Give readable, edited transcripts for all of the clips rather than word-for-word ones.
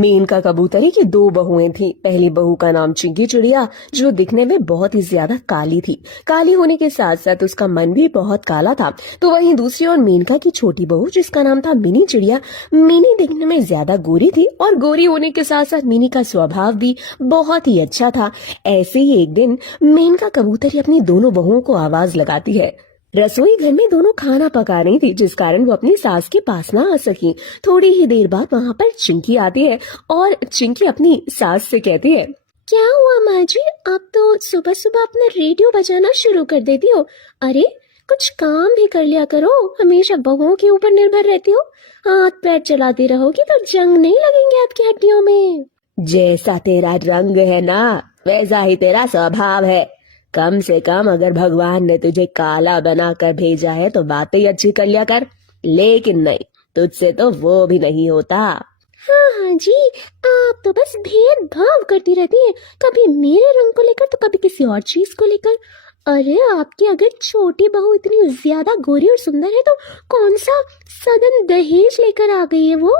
मेनका कबूतरी की दो बहुएं थीं। पहली बहू का नाम चिंकी चिड़िया, जो दिखने में बहुत ही ज्यादा काली थी। काली होने के साथ साथ उसका मन भी बहुत काला था। तो वहीं दूसरी ओर मेनका की छोटी बहू, जिसका नाम था मिनी चिड़िया। मिनी दिखने में ज्यादा गोरी थी और गोरी होने के साथ साथ मिनी का स्वभाव भी बहुत ही अच्छा था। ऐसे ही एक दिन मेनका कबूतरी अपनी दोनों बहुओं को आवाज लगाती है। रसोई घर में दोनों खाना पका रही थी, जिस कारण वो अपनी सास के पास ना आ सकी। थोड़ी ही देर बाद वहाँ पर चिंकी आती है और चिंकी अपनी सास से कहती है, क्या हुआ माँ जी, आप तो सुबह सुबह अपना रेडियो बजाना शुरू कर देती हो। अरे कुछ काम भी कर लिया करो, हमेशा बहुओं के ऊपर निर्भर रहती हो। हाथ पैर चलाती रहोगी तो जंग नहीं लगेंगे आपकी हड्डियों में। जैसा तेरा रंग है ना, वैसा ही तेरा स्वभाव है। कम से कम अगर भगवान ने तुझे काला बना कर भेजा है तो बातें ही अच्छी कर लिया कर। लेकिन नहीं, तुझसे तो वो भी नहीं होता। हाँ हाँ जी, आप तो बस भेदभाव करती रहती हैं, कभी मेरे रंग को लेकर तो कभी किसी और चीज को लेकर। अरे आपकी अगर छोटी बहू इतनी ज्यादा गोरी और सुंदर है तो कौन सा सदन दहेज लेकर आ गई है वो।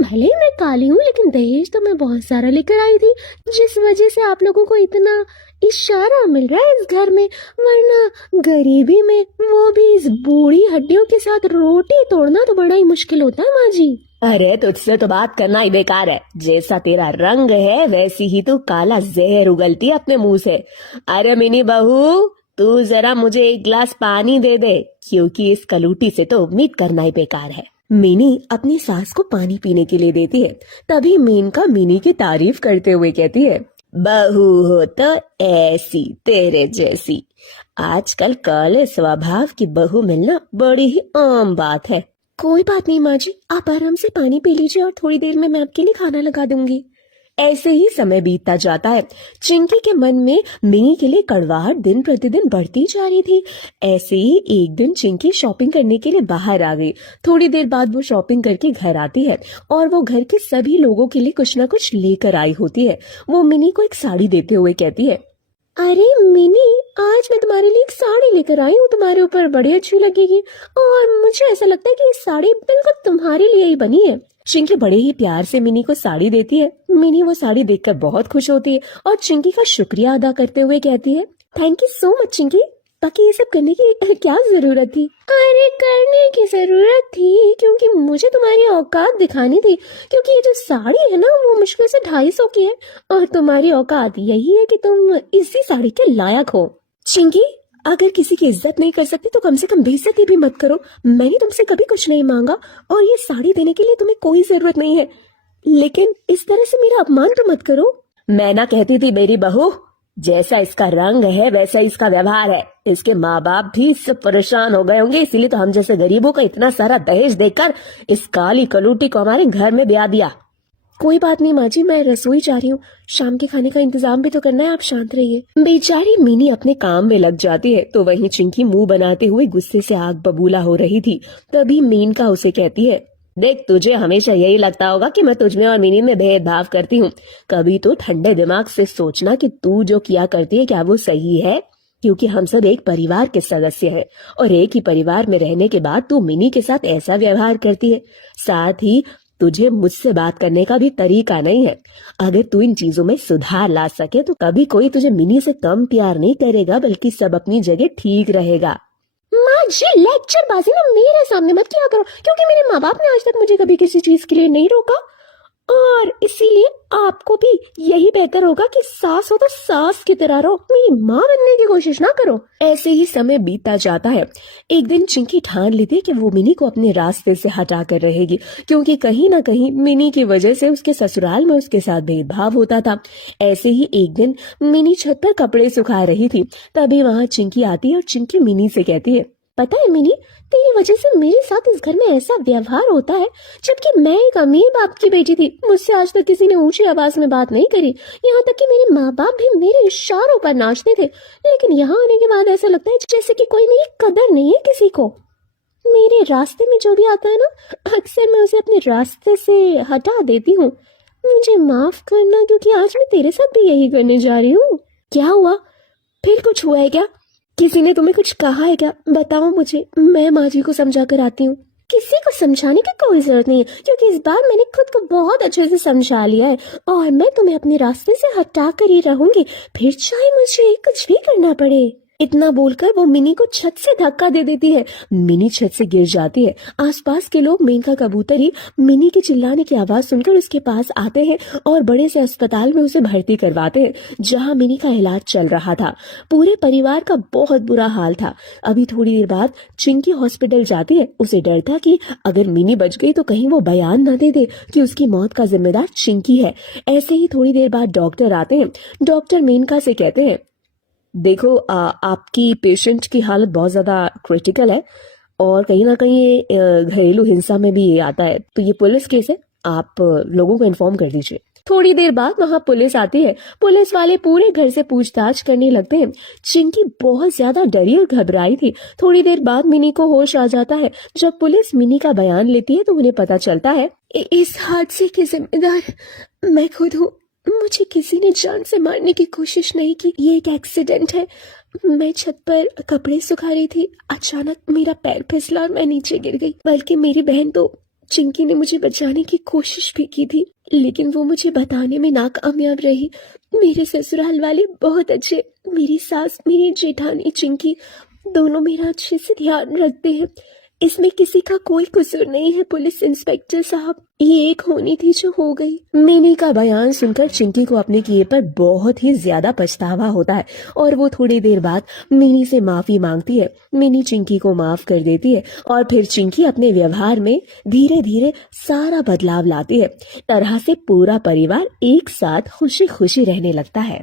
भले ही मैं काली हूँ लेकिन दहेज तो मैं बहुत सारा लेकर आई थी, जिस वजह से आप लोगों को इतना इशारा मिल रहा है इस घर में। वरना गरीबी में, वो भी इस बूढ़ी हड्डियों के साथ रोटी तोड़ना तो बड़ा ही मुश्किल होता है माँ जी। अरे तुझसे तो बात करना ही बेकार है। जैसा तेरा रंग है वैसी ही तू काला जहर उगलती है अपने मुंह से। अरे मिनी बहू, तू जरा मुझे एक गिलास पानी दे दे, क्योंकि इस कलूटी से तो उम्मीद करना ही बेकार है। मिनी अपनी सास को पानी पीने के लिए देती है। तभी मेनका मिनी की तारीफ करते हुए कहती है, बहू हो तो ऐसी तेरे जैसी। आजकल काले स्वभाव की बहू मिलना बड़ी ही आम बात है। कोई बात नहीं माँ जी, आप आराम से पानी पी लीजिए और थोड़ी देर में मैं आपके लिए खाना लगा दूंगी। ऐसे ही समय बीतता जाता है। चिंकी के मन में मिनी के लिए कड़वाहट दिन प्रतिदिन बढ़ती जा रही थी। ऐसे ही एक दिन चिंकी शॉपिंग करने के लिए बाहर आ गई। थोड़ी देर बाद वो शॉपिंग करके घर आती है और वो घर के सभी लोगों के लिए कुछ ना कुछ लेकर आई होती है। वो मिनी को एक साड़ी देते हुए कहती है, अरे मिनी, आज मैं तुम्हारे लिए एक साड़ी लेकर आई हूँ, तुम्हारे ऊपर बड़ी अच्छी लगेगी और मुझे ऐसा लगता है कि ये साड़ी बिल्कुल तुम्हारे लिए ही बनी है। चिंकी बड़े ही प्यार से मिनी को साड़ी देती है। मिनी वो साड़ी देखकर बहुत खुश होती है और चिंकी का शुक्रिया अदा करते हुए कहती है, thank you so much Chinki, बाकी ये सब करने की क्या जरूरत थी। अरे करने की जरूरत थी क्योंकि मुझे तुम्हारी औकात दिखानी थी, क्योंकि ये जो साड़ी है ना वो मुश्किल से 250 की है और तुम्हारी औकात यही है कि तुम इसी साड़ी के लायक हो। चिंकी, अगर किसी की इज्जत नहीं कर सकती तो कम से कम बेइज्जती भी मत करो। मैंने तुमसे कभी कुछ नहीं मांगा और ये साड़ी देने के लिए तुम्हें कोई जरूरत नहीं है, लेकिन इस तरह से मेरा अपमान तो मत करो। मैं ना कहती थी मेरी बहू, जैसा इसका रंग है वैसा इसका व्यवहार है। इसके माँ बाप भी इससे परेशान हो गए होंगे, इसीलिए तो हम जैसे गरीबों का इतना सारा दहेज देकर इस काली कलूटी को हमारे घर में ब्याह दिया। कोई बात नहीं माँ जी, मैं रसोई जा रही हूँ, शाम के खाने का इंतजाम भी तो करना है, आप शांत रहिए। बेचारी मिनी अपने काम में लग जाती है तो वहीं चिंकी मुंह बनाते हुए गुस्से से आग बबूला हो रही थी। तभी मेनका उसे कहती है, देख तुझे हमेशा यही लगता होगा कि मैं तुझमें और मिनी में भेदभाव करती हूँ। कभी तो ठंडे दिमाग से सोचना कि तू जो किया करती है क्या वो सही है, क्योंकि हम सब एक परिवार के सदस्य हैं और एक ही परिवार में रहने के बाद तू मिनी के साथ ऐसा व्यवहार करती है। साथ ही तुझे मुझसे बात करने का भी तरीका नहीं है। अगर तू इन चीजों में सुधार ला सके तो कभी कोई तुझे मिनी से कम प्यार नहीं करेगा, बल्कि सब अपनी जगह ठीक रहेगा। माँ जी, लेक्चर बाजी ना मेरे सामने मत किया करो, क्योंकि मेरे माँ बाप ने आज तक मुझे कभी किसी चीज के लिए नहीं रोका और इसीलिए आपको भी यही बेहतर होगा कि सास हो तो सास की तरह रहो, मेरी माँ बनने की कोशिश ना करो। ऐसे ही समय बीतता जाता है। एक दिन चिंकी ठान लेती है कि वो मिनी को अपने रास्ते से हटा कर रहेगी, क्योंकि कहीं ना कहीं मिनी की वजह से उसके ससुराल में उसके साथ भेदभाव होता था। ऐसे ही एक दिन मिनी छत पर कपड़े सुखा रही थी। तभी वहां चिंकी आती है और चिंकी मिनी से कहती है, पता है मिनी, तेरी वजह से मेरे साथ इस घर में ऐसा व्यवहार होता है, जबकि मैं एक अमीर बाप की बेटी थी, मुझसे आज तक किसी ने ऊंची आवाज में बात नहीं करी। यहाँ तक कि मेरे माँ बाप भी मेरे इशारों पर नाचते थे, लेकिन यहाँ आने के बाद ऐसा लगता है जैसे कि कोई मेरी कदर नहीं है किसी को। मेरे रास्ते में जो भी आता है ना, अक्सर मैं उसे अपने रास्ते से हटा देती हूँ। मुझे माफ करना, क्योंकि आज मैं तेरे साथ भी यही करने जा रही हूँ। क्या हुआ? फिर कुछ हुआ है क्या? किसी ने तुम्हें कुछ कहा है क्या? बताओ मुझे, मैं माँ जी को समझा कर आती हूँ। किसी को समझाने की कोई जरूरत नहीं है, क्योंकि इस बार मैंने खुद को बहुत अच्छे से समझा लिया है और मैं तुम्हें अपने रास्ते से हटा कर ही रहूंगी, फिर चाहे मुझे कुछ भी करना पड़े। इतना बोलकर वो मिनी को छत से धक्का दे देती है। मिनी छत से गिर जाती है। आसपास के लोग मेनका कबूतर ही मिनी के चिल्लाने की आवाज सुनकर उसके पास आते हैं और बड़े से अस्पताल में उसे भर्ती करवाते हैं, जहां मिनी का इलाज चल रहा था। पूरे परिवार का बहुत बुरा हाल था। अभी थोड़ी देर बाद चिंकी हॉस्पिटल जाती है। उसे डर था कि अगर मिनी बच गई तो कहीं वो बयान न दे दे कि उसकी मौत का जिम्मेदार चिंकी है। ऐसे ही थोड़ी देर बाद डॉक्टर आते हैं। डॉक्टर मेनका से कहते हैं, देखो आपकी पेशेंट की हालत बहुत ज़्यादा क्रिटिकल है और कहीं ना कहीं ये घरेलू हिंसा में भी ये आता है, तो ये पुलिस केस है, आप लोगों को इन्फॉर्म कर दीजिए। थोड़ी देर बाद वहां पुलिस आती है। पुलिस वाले पूरे घर से पूछताछ करने लगते हैं। चिंकी बहुत ज्यादा डरी और घबराई थी। थोड़ी देर बाद मिनी को होश आ जाता है। जब पुलिस मिनी का बयान लेती है तो उन्हें पता चलता है इस हादसे के जिम्मेदार मैं खुद हूँ। मुझे किसी ने जान से मारने की कोशिश नहीं की, ये एक एक्सीडेंट है। मैं छत पर कपड़े सुखा रही थी, अचानक मेरा पैर फिसला और मैं नीचे गिर गई। बल्कि मेरी बहन तो चिंकी ने मुझे बचाने की कोशिश भी की थी, लेकिन वो मुझे बताने में नाकामयाब रही। मेरे ससुराल वाले बहुत अच्छे, मेरी सास, मेरी जेठानी चिंकी दोनों मेरा अच्छे से ध्यान रखते हैं। इसमें किसी का कोई कसूर नहीं है पुलिस इंस्पेक्टर साहब, ये एक होनी थी जो हो गई। मिनी का बयान सुनकर चिंकी को अपने किए पर बहुत ही ज्यादा पछतावा होता है और वो थोड़ी देर बाद मिनी से माफी मांगती है। मिनी चिंकी को माफ कर देती है और फिर चिंकी अपने व्यवहार में धीरे धीरे सारा बदलाव लाती है। तरह से पूरा परिवार एक साथ खुशी खुशी रहने लगता है।